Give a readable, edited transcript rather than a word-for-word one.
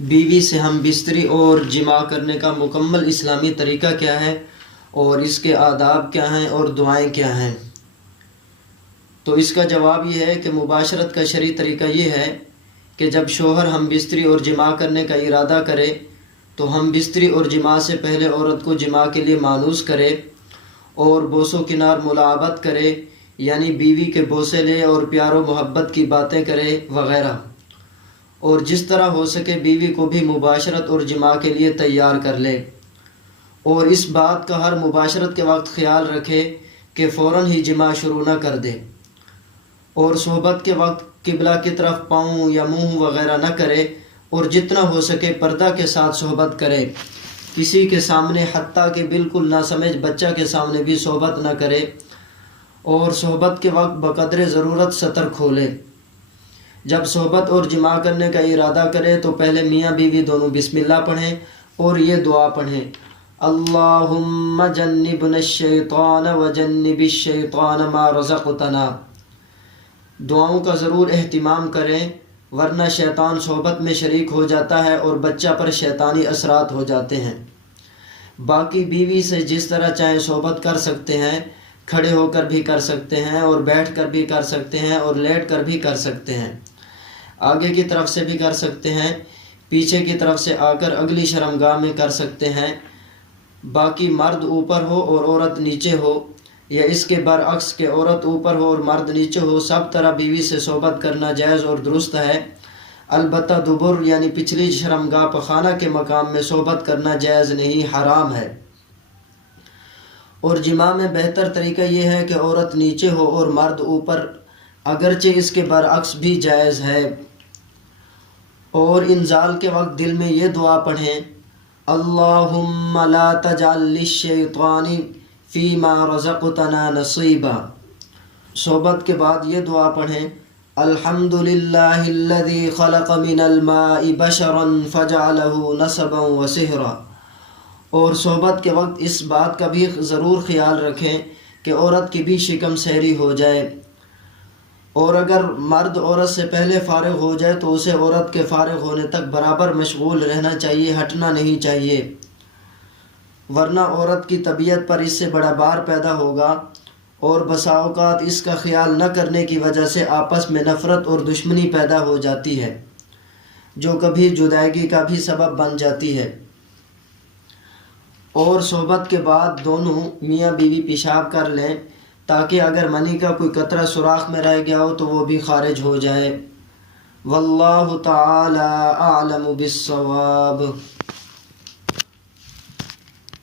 بیوی سے ہم بستری اور جماع کرنے کا مکمل اسلامی طریقہ کیا ہے اور اس کے آداب کیا ہیں اور دعائیں کیا ہیں؟ تو اس کا جواب یہ ہے کہ مباشرت کا شرعی طریقہ یہ ہے کہ جب شوہر ہم بستری اور جماع کرنے کا ارادہ کرے تو ہم بستری اور جماع سے پہلے عورت کو جماع کے لیے مانوس کرے اور بوس و کنار ملاعبت کرے، یعنی بیوی کے بوسے لے اور پیار و محبت کی باتیں کرے وغیرہ، اور جس طرح ہو سکے بیوی کو بھی مباشرت اور جماع کے لیے تیار کر لے، اور اس بات کا ہر مباشرت کے وقت خیال رکھے کہ فوراً ہی جماع شروع نہ کر دے، اور صحبت کے وقت قبلہ کی طرف پاؤں یا منہ وغیرہ نہ کرے، اور جتنا ہو سکے پردہ کے ساتھ صحبت کرے، کسی کے سامنے حتیٰ کہ بالکل ناسمجھ بچہ کے سامنے بھی صحبت نہ کرے، اور صحبت کے وقت بقدر ضرورت ستر کھولے۔ جب صحبت اور جماع کرنے کا ارادہ کرے تو پہلے میاں بیوی دونوں بسم اللہ پڑھیں اور یہ دعا پڑھیں: اللہم جنبنا الشیطان وجنب الشیطان ما رزقتنا۔ دعاؤں کا ضرور اہتمام کریں، ورنہ شیطان صحبت میں شریک ہو جاتا ہے اور بچہ پر شیطانی اثرات ہو جاتے ہیں۔ باقی بیوی سے جس طرح چاہیں صحبت کر سکتے ہیں، کھڑے ہو کر بھی کر سکتے ہیں اور بیٹھ کر بھی کر سکتے ہیں اور لیٹ کر بھی کر سکتے ہیں، آگے کی طرف سے بھی کر سکتے ہیں، پیچھے کی طرف سے آ کر اگلی شرمگاہ میں کر سکتے ہیں۔ باقی مرد اوپر ہو اور عورت نیچے ہو، یا اس کے برعکس کہ عورت اوپر ہو اور مرد نیچے ہو، سب طرح بیوی سے صحبت کرنا جائز اور درست ہے۔ البتہ دبر یعنی پچھلی شرمگاہ پخانہ کے مقام میں صحبت کرنا جائز نہیں، حرام ہے۔ اور جماع میں بہتر طریقہ یہ ہے کہ عورت نیچے ہو اور مرد اوپر، اگرچہ اس کے برعکس بھی جائز ہے۔ اور انزال کے وقت دل میں یہ دعا پڑھیں: اللہم لا تجعل للشیطان فیما رزقتنا نصیبا۔ صحبت کے بعد یہ دعا پڑھیں: الحمدللہ الذی خلق من الماء بشرا فجعلہ نسبا وسحرا۔ اور صحبت کے وقت اس بات کا بھی ضرور خیال رکھیں کہ عورت کی بھی شکم سیری ہو جائے، اور اگر مرد عورت سے پہلے فارغ ہو جائے تو اسے عورت کے فارغ ہونے تک برابر مشغول رہنا چاہیے، ہٹنا نہیں چاہیے، ورنہ عورت کی طبیعت پر اس سے بڑا بار پیدا ہوگا، اور بسا اوقات اس کا خیال نہ کرنے کی وجہ سے آپس میں نفرت اور دشمنی پیدا ہو جاتی ہے، جو کبھی جدائیگی کا بھی سبب بن جاتی ہے۔ اور صحبت کے بعد دونوں میاں بیوی پیشاب کر لیں، تاکہ اگر منی کا کوئی قطرہ سوراخ میں رہ گیا ہو تو وہ بھی خارج ہو جائے۔ واللہ تعالی اعلم بالصواب۔